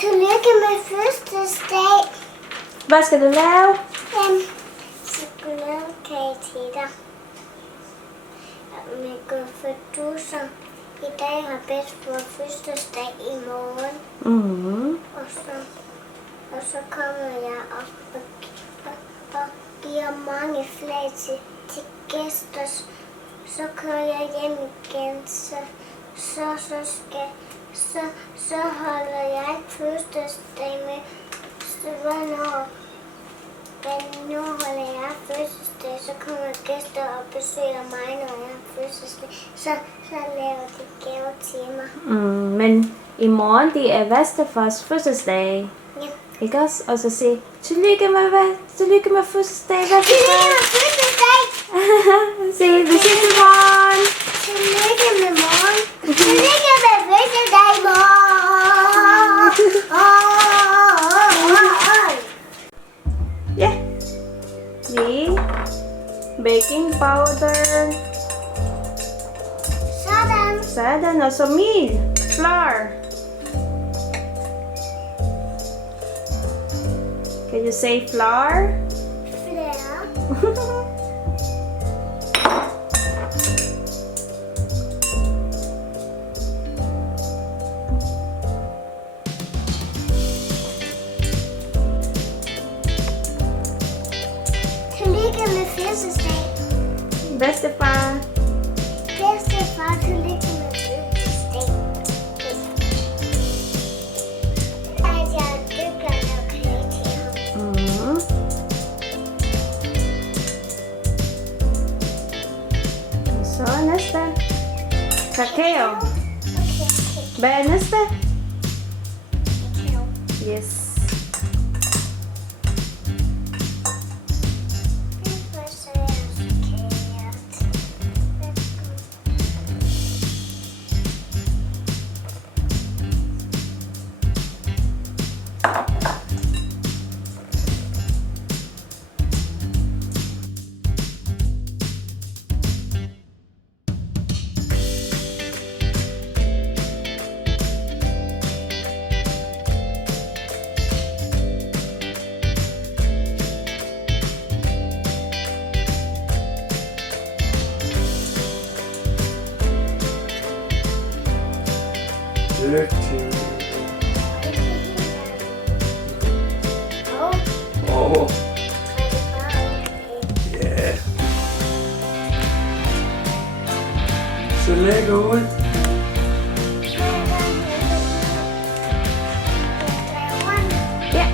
Tillykke med fødselsdag. Hvad skal du lave? Chokoladekage til dig. Med guffaduser. I dag har bedst fået fødselsdag i morgen. Og så kommer jeg og giver mange flag til gæster. Så kører jeg hjem igen. Så holder jeg fødselsdag med. Hvornår holder jeg fødselsdag, så kommer gæster og besøger mig, når jeg har fødselsdag. Så laver de gaver til mig. Men i morgen, det er bedstefars fødselsdag. Ja. Ikke også? Og så sige, tillykke med fødselsdag, bedstefar. Tillykke med fødselsdag! Sige, vi ses i morgen. Tillykke med morgen. Tillykke med fødselsdag i morgen. Ja. Lige. Baking powder. Sådan, og så mel. Flour. Can you say flour? Flour. Tillykke med fødselsdag. Bedstefar. Bedstefar, tillykke med fødselsdag. At jeg dykker og kage til ham. Så næste. Kakao. Okay. Hvad er næste? Kakao. Yes. Oh. Yeah. Så lækker ud. Ja.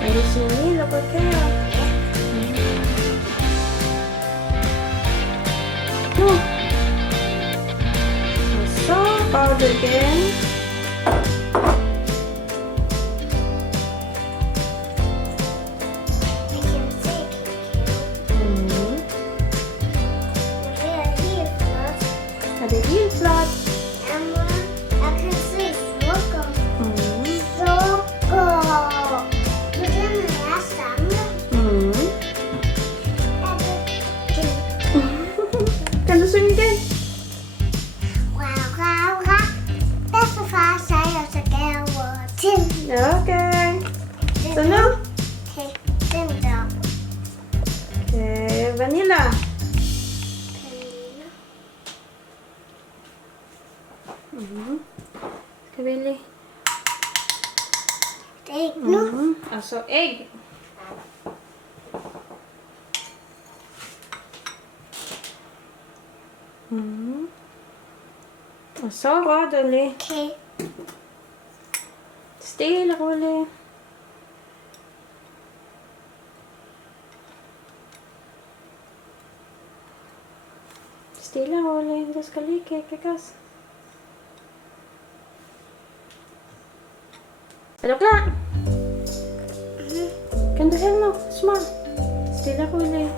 Kan du sige mel og kakao? Og så bager du igen. Er det helt flot? Jeg kan se sukker. Sukker. Hvordan er jeg samlet? Kan du synge igen? Bedstefar sagde, og så gaver til. Okay. Så nu? Okay, den der. Okay, vanilla. Skal vi lige? Det er ikke nu. Og så æg. Og så rører du lige. Okay. Stille roligt. Stille roligt. Du skal lige kigge, ikke også? Er du klar? Kan du hælde noget små? Stille roligt.